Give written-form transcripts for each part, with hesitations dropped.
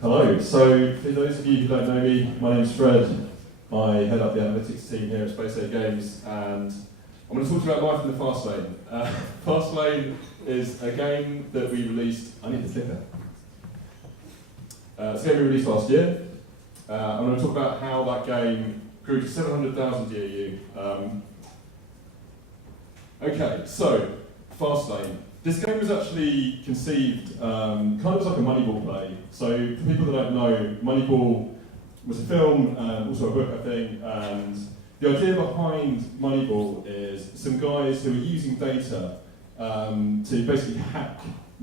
Hello, so for those of you who don't know me, my name's Fred. I head up the analytics team here at Space Ape Games, and I'm going to talk to you about life in the Fastlane. Fastlane is a game that we released. I need the clicker. It's a game we released last year. I'm going to talk about how that game grew to 700,000 DAU. Okay, so Fastlane. This game was actually conceived kind of as like a Moneyball play. So for people that don't know, Moneyball was a film, also a book I think, and the idea behind Moneyball is some guys who are using data to basically hack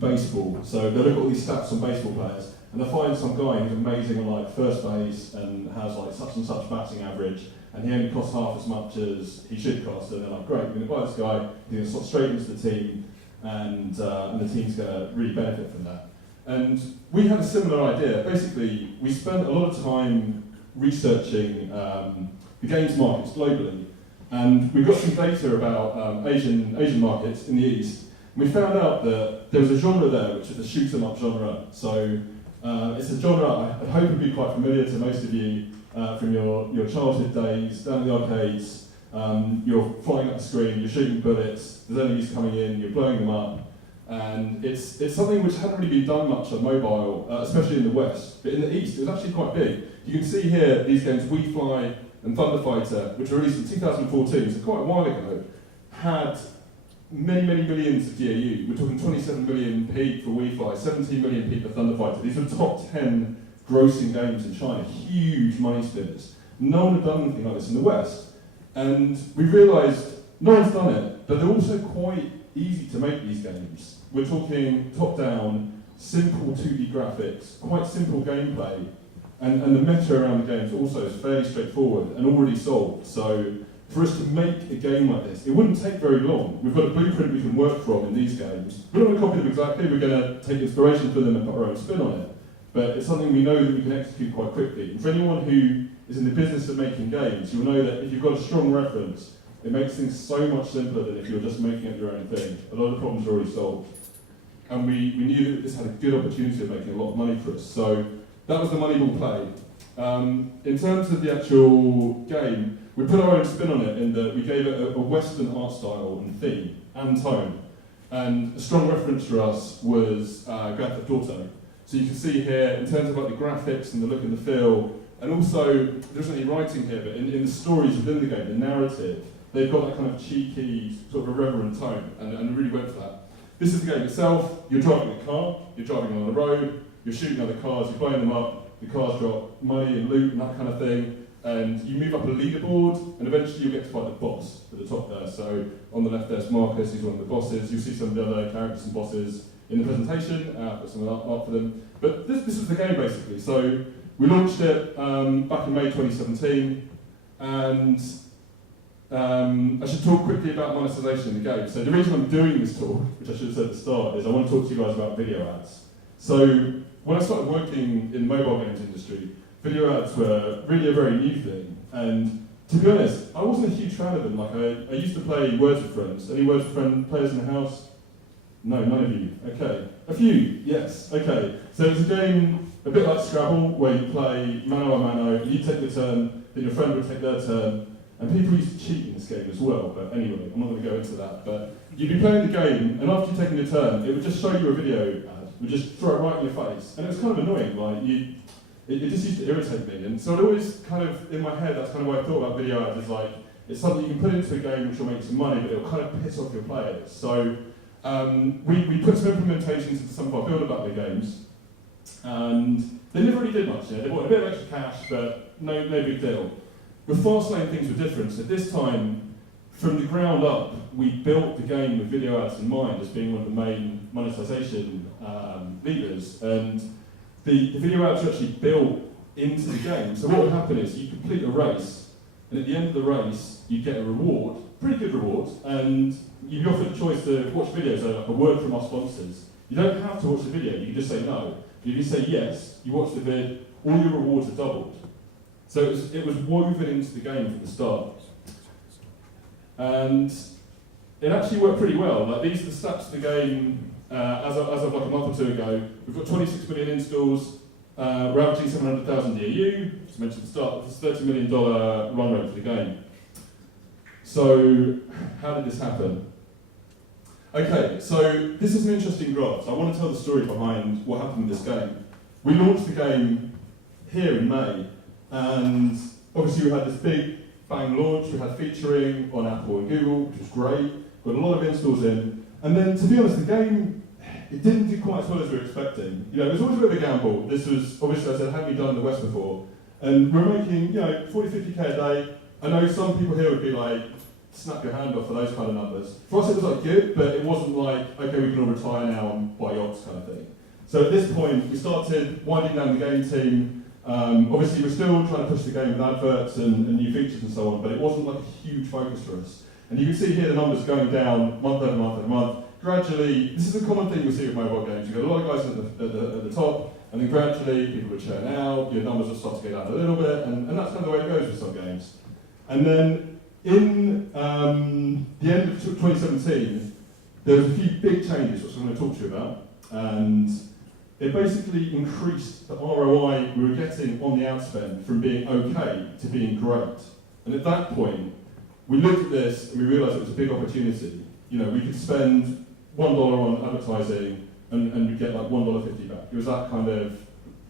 baseball. So they look at all these stats on baseball players, and they find some guy who's amazing on like first base and has like such and such batting average, and he only costs half as much as he should cost, and they're like, great, we're going to buy this guy, he's going to slot straight into the team, and the team's going to really benefit from that. And we had a similar idea. Basically, we spent a lot of time researching the games markets globally, and we got some data about Asian markets in the East. And we found out that there was a genre there, which is the shoot 'em up genre. So it's a genre I hope would be quite familiar to most of you from your childhood days, down at the arcades. You're flying up the screen, you're shooting bullets, there's enemies coming in, you're blowing them up, and it's something which hadn't really been done much on mobile, especially in the West, but in the East it was actually quite big. You can see here these games, We Fly and Thunder Fighter, which were released in 2014, so quite a while ago, had many millions of DAU. We're talking 27 million peak for We Fly, 17 million peak for Thunder Fighter. These were top 10 grossing games in China, huge money spinners. No one had done anything like this in the West. And we realised no one's done it, but they're also quite easy to make these games. We're talking top-down, simple 2D graphics, quite simple gameplay, and the meta around the games also is fairly straightforward and already solved. So for us to make a game like this, it wouldn't take very long. We've got a blueprint we can work from in these games. We're not going to copy them exactly, we're going to take inspiration from them and put our own spin on it. But it's something we know that we can execute quite quickly. And for anyone who is in the business of making games, you'll know that if you've got a strong reference, it makes things so much simpler than if you're just making up your own thing. A lot of the problems are already solved. And we knew that this had a good opportunity of making a lot of money for us. So that was the Moneyball play. In terms of the actual game, we put our own spin on it in that we gave it a Western art style and theme and tone. And a strong reference for us was Grand Theft Auto. So you can see here, in terms of like the graphics and the look and the feel, and also, there isn't any writing here, but in the stories within the game, the narrative, they've got that kind of cheeky, sort of irreverent tone, and really went for that. This is the game itself. You're driving a car, you're driving on the road, you're shooting other cars, you're blowing them up, the cars drop money and loot and that kind of thing, and you move up a leaderboard, and eventually you'll get to fight the boss at the top there. So on the left there's Marcus, he's one of the bosses. You'll see some of the other characters and bosses in the presentation, put some art for them. But this was the game basically. So we launched it back in May 2017, and I should talk quickly about monetization in the game. So the reason I'm doing this talk, which I should have said at the start, is I want to talk to you guys about video ads. So when I started working in the mobile games industry, video ads were really a very new thing, and to be honest, I wasn't a huge fan of them. Like I used to play Words with Friends. Any Words with Friends players in the house? No, none of you. Okay. A few, yes. Okay. So it's a game a bit like Scrabble, where you play mano a mano, you take your turn, then your friend would take their turn, and people used to cheat in this game as well, but anyway, I'm not going to go into that. But you'd be playing the game, and after you'd taken your turn, it would just show you a video ad, it would just throw it right in your face, and it was kind of annoying, like, it just used to irritate me, and so I'd always kind of, in my head, that's kind of what I thought about video ads, is like, it's something you can put into a game which will make some money, but it'll kind of piss off your players. So we put some implementations into some of our build-a-battle games, and they never really did much. They bought a bit of extra cash, but no big deal. With Fastlane, things were different. So this time, from the ground up, we built the game with video ads in mind as being one of the main monetization levers. And the video ads are actually built into the game. So what would happen is you complete a race, and at the end of the race, you get a reward, pretty good rewards, and you'd be offered a choice to watch videos, so like a word from our sponsors. You don't have to watch the video, you can just say no. If you say yes, you watch the vid, all your rewards are doubled. So it was woven into the game from the start. And it actually worked pretty well. Like, these are the stats of the game as of like a month or two ago. We've got 26 million installs, we're averaging 700,000 DAU, as I mentioned at the start, it's a $30 million run rate for the game. So, how did this happen? Okay, so this is an interesting graph. So I want to tell the story behind what happened with this game. We launched the game here in May, and obviously we had this big bang launch. We had featuring on Apple and Google, which was great. Got a lot of installs in, and then to be honest, the game, it didn't do quite as well as we were expecting. You know, it was always a bit of a gamble. This was obviously, I said, hadn't been done in the West before, and we're making 40, 50k a day. I know some people here would be like, snap your hand off for those kind of numbers. For us it was like good, but it wasn't like, okay, we can all retire now and buy yachts kind of thing. So at this point, we started winding down the game team. Obviously we're still trying to push the game with adverts and new features and so on, but it wasn't like a huge focus for us. And you can see here the numbers going down month over month over month. Gradually, this is a common thing you'll see with mobile games. You've got a lot of guys at the top, and then gradually people will churn out, your numbers will start to go down a little bit, and that's kind of the way it goes with some games. And then in the end of 2017, there was a few big changes, which I'm going to talk to you about, and it basically increased the ROI we were getting on the ad spend from being okay to being great. And at that point, we looked at this and we realised it was a big opportunity. You know, we could spend $1 on advertising and we'd get like $1.50 back. It was that kind of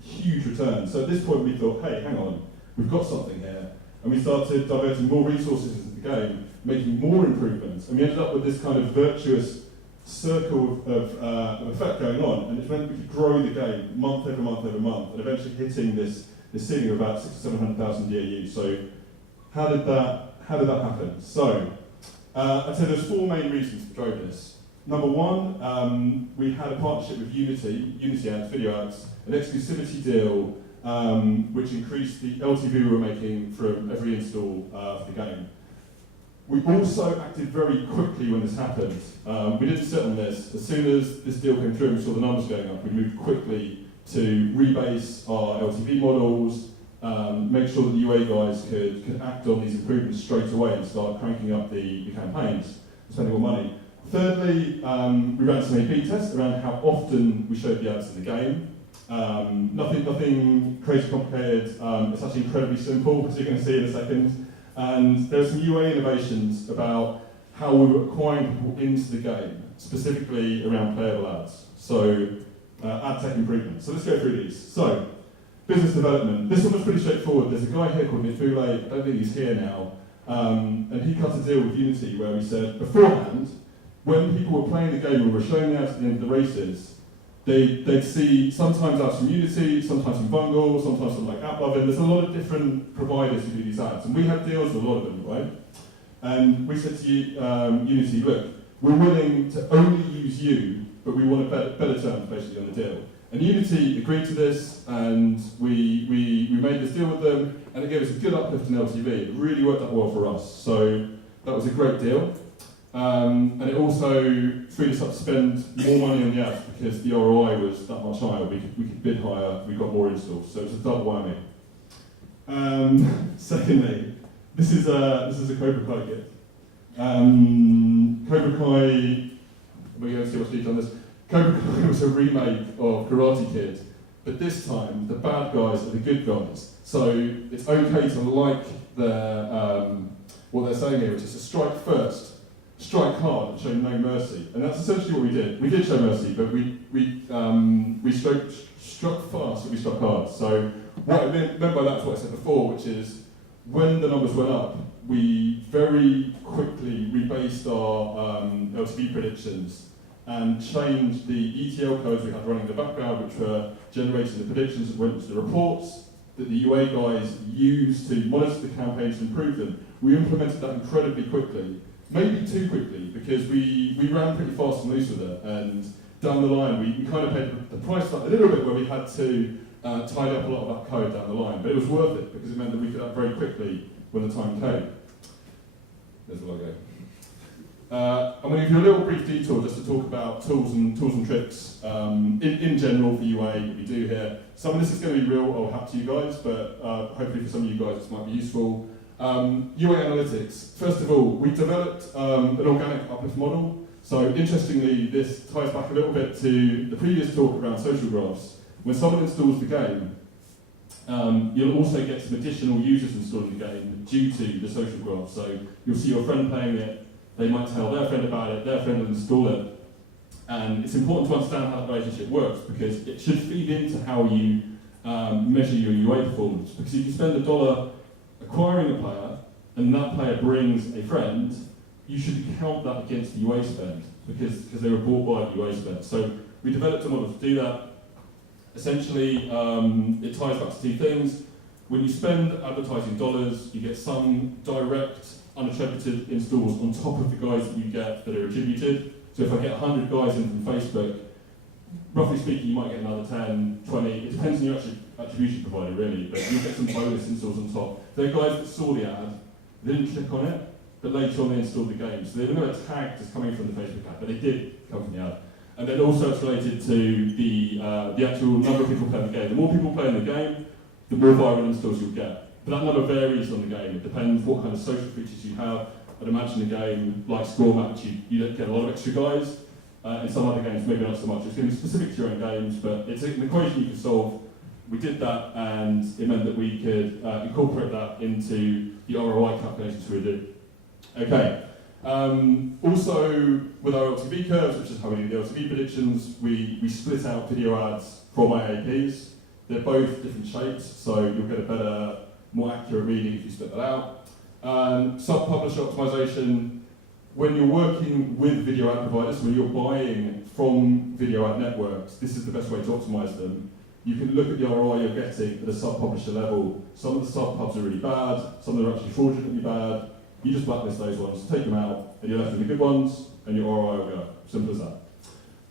huge return. So at this point we thought, hey, hang on, we've got something here. And we started diverting more resources into the game, making more improvements. And we ended up with this kind of virtuous circle of effect going on. And it meant we could grow the game month over month over month, and eventually hitting this ceiling of about 600,000 to 700,000 DAU. So how did that happen? So I'd say there's four main reasons that drove this. Number one, we had a partnership with Unity ads, video ads, an exclusivity deal, which increased the LTV we were making from every install for the game. We also acted very quickly when this happened. We didn't sit on this. As soon as this deal came through and we saw the numbers going up, we moved quickly to rebase our LTV models, make sure that the UA guys could act on these improvements straight away and start cranking up the campaigns, spending more money. Thirdly, we ran some A/B tests around how often we showed the ads in the game. Nothing crazy complicated. It's actually incredibly simple, as you're going to see in a second. And there are some UA innovations about how we were acquiring people into the game, specifically around playable ads. So, ad tech improvements. So let's go through these. So, business development. This one was pretty straightforward. There's a guy here called Nifule, I don't think he's here now, and he cut a deal with Unity where we said beforehand, when people were playing the game and we were showing ads at the end of the races, they'd see sometimes ads from Unity, sometimes from Bungle, sometimes from like AppLovin. There's a lot of different providers who do these ads, and we had deals with a lot of them, right? And we said to Unity, look, we're willing to only use you, but we want a better terms basically on the deal. And Unity agreed to this, and we made this deal with them, and it gave us a good uplift in LTV. It really worked out well for us, so that was a great deal. And it also freed us up to spend more money on the ads because the ROI was that much higher. We could bid higher, we got more installs, so it's a double whammy. Secondly, this is a Cobra Kai gift. Cobra Kai, we're going to see what's detailed on this. Cobra Kai was a remake of Karate Kid, but this time the bad guys are the good guys. So it's okay to like what they're saying here, which is to strike first, strike hard, and show no mercy. And that's essentially what we did. We did show mercy, but we struck fast, but we struck hard. So what I meant by that is what I said before, which is when the numbers went up, we very quickly rebased our LTV predictions and changed the ETL codes we had running in the background, which were generating the predictions that went to the reports that the UA guys used to monitor the campaigns and improve them. We implemented that incredibly quickly, maybe too quickly, because we ran pretty fast and loose with it, and down the line we kind of paid the price up a little bit where we had to tidy up a lot of that code down the line, but it was worth it because it meant that we could act very quickly when the time came. There's the logo. I'm going to give you a little brief detour just to talk about tools and tricks in general for UA that we do here. Some of this is going to be real or hack to you guys, but hopefully for some of you guys this might be useful. UA analytics. First of all, we developed an organic uplift model. So interestingly, this ties back a little bit to the previous talk around social graphs. When someone installs the game, you'll also get some additional users installing the game due to the social graph. So you'll see your friend playing it, they might tell their friend about it, their friend will install it. And it's important to understand how that relationship works because it should feed into how you measure your UA performance. Because if you spend $1 acquiring a player and that player brings a friend, you should count that against the UA spend because they were bought by the UA spend. So we developed a model to do that. Essentially, it ties back to two things. When you spend advertising dollars, you get some direct, unattributed installs on top of the guys that you get that are attributed. So if I get 100 guys in from Facebook, roughly speaking, you might get another 10, 20. It depends on your attribution provider, really, but you'll get some bonus installs on top. They're guys that saw the ad, they didn't click on it, but later on they installed the game. So they were never tagged as coming from the Facebook ad, but they did come from the ad. And then also it's related to the actual number of people playing the game. The more people play in the game, the more viral installs you'll get. But that number varies on the game. It depends what kind of social features you have. I'd imagine a game like Score Match, you don't get a lot of extra guys. In some other games, maybe not so much. It's going to be specific to your own games, but it's an equation you can solve. We did that, and it meant that we could incorporate that into the ROI calculations we did. Okay. Also, with our LTV curves, which is how we do the LTV predictions, we split out video ads from IAPs. They're both different shapes, so you'll get a better, more accurate reading if you split that out. Sub-publisher optimization. When you're working with video ad providers, when you're buying from video ad networks, this is the best way to optimize them. You can look at the ROI you're getting at a sub-publisher level. Some of the sub-pubs are really bad, some of them are actually fraudulently bad. You just blacklist those ones, take them out, and you're left with the good ones, and your ROI will go up. Simple as that.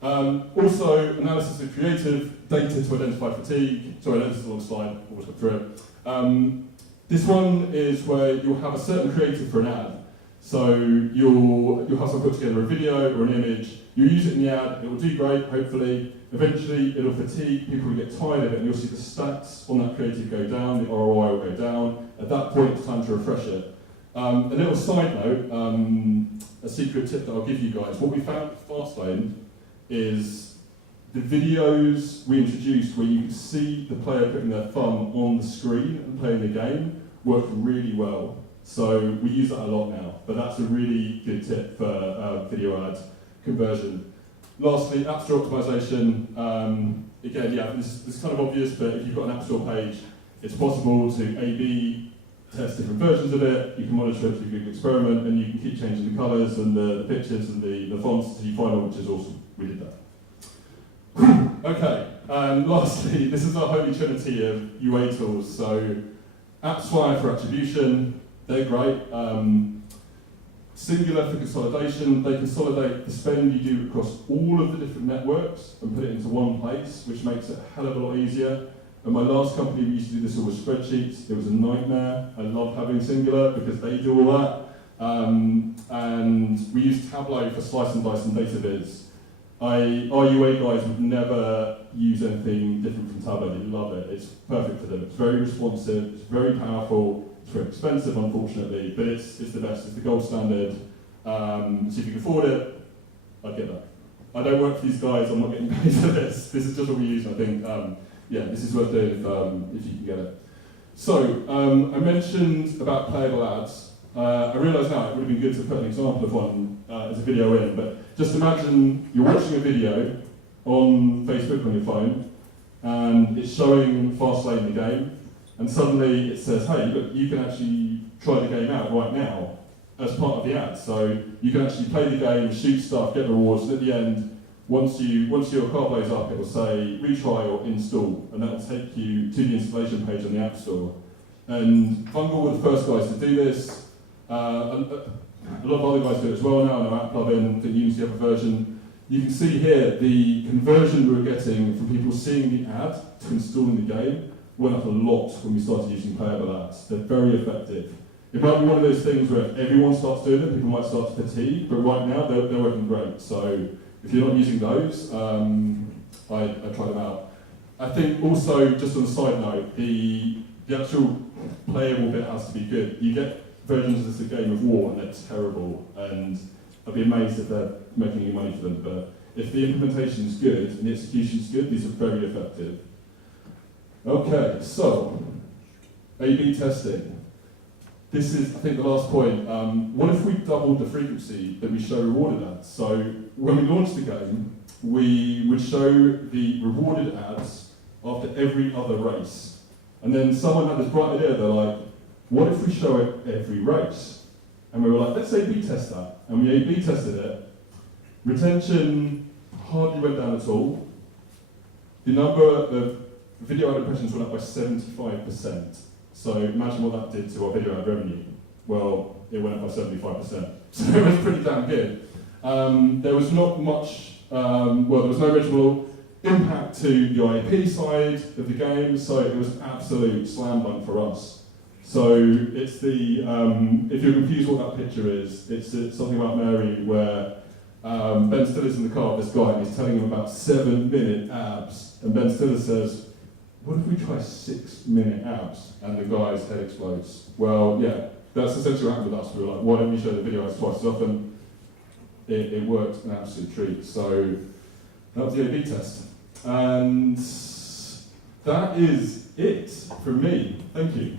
Also, analysis of creative, data to identify fatigue. Sorry, this is a long slide, always got through it. This one is where you'll have a certain creative for an ad. So you'll have someone put together a video or an image, you'll use it in the ad, it will do great, hopefully. Eventually, it'll fatigue, people will get tired of it, and you'll see the stats on that creative go down, the ROI will go down. At that point, it's time to refresh it. A little side note, a secret tip that I'll give you guys. What we found with Fastlane is the videos we introduced where you can see the player putting their thumb on the screen and playing the game work really well. So we use that a lot now, but that's a really good tip for video ad conversion. Lastly, App Store optimization. Again, yeah, this is kind of obvious, but if you've got an App Store page, it's possible to A/B test different versions of it. You can monitor it through a Google experiment, and you can keep changing the colours and the pictures and the fonts until you find one, which is awesome. We did that. Okay, and lastly, this is our holy trinity of UA tools. So, AppsFire for attribution, they're great. Singular for consolidation, they consolidate the spend you do across all of the different networks and put it into one place, which makes it a hell of a lot easier. At my last company, we used to do this all with spreadsheets. It was a nightmare. I love having Singular because they do all that. And we use Tableau for slice and dice and data viz. Our UA guys would never use anything different from Tableau. They love it. It's perfect for them. It's very responsive. It's very powerful. It's very expensive, unfortunately, but it's the best. It's the gold standard. So if you can afford it, I'd get that. I don't work for these guys. I'm not getting paid for this. This is just what we use. I think, yeah, this is worth doing if you can get it. So I mentioned about playable ads. I realise now it would have been good to put an example of one as a video in, but just imagine you're watching a video on Facebook on your phone, and it's showing Fastlane the game. And suddenly it says, hey, look, you can actually try the game out right now as part of the ad. So you can actually play the game, shoot stuff, get rewards, and at the end, once your car blows up, it will say retry or install, and that will take you to the installation page on the App Store. And Fungal were the first guys to do this. A lot of other guys do it as well now, and our app plugin, the Unity have a version. You can see here the conversion we were getting from people seeing the ad to installing the game went up a lot when we started using playable ads. They're very effective. It might be one of those things where if everyone starts doing them, people might start to fatigue, but right now they're working great. So if you're not using those, I try them out. I think also, just on a side note, the actual playable bit has to be good. You get versions of this a Game of War and they're terrible, and I'd be amazed if they're making any money for them, but if the implementation is good and the execution is good, these are very effective. Okay, so A/B testing. This is, I think, the last point. What if we doubled the frequency that we show rewarded ads? So when we launched the game, we would show the rewarded ads after every other race. And then someone had this bright idea, they're like, what if we show it every race? And we were like, let's A/B test that. And we A/B tested it. Retention hardly went down at all. The number of video ad impressions went up by 75%. So imagine what that did to our video ad revenue. Well, it went up by 75%. So it was pretty damn good. There was not much, well, there was no original impact to the IAP side of the game, so it was an absolute slam dunk for us. So it's the, if you're confused what that picture is, it's something about Mary where Ben Stiller's in the car with this guy and he's telling him about 7-minute abs, and Ben Stiller says, what if we try 6-minute abs? And the guy's head explodes. Well, yeah, that's essentially what happened with us. We were like, why don't we show the video ads twice as often? It worked an absolute treat. So that was the A/B test. And that is it from me. Thank you.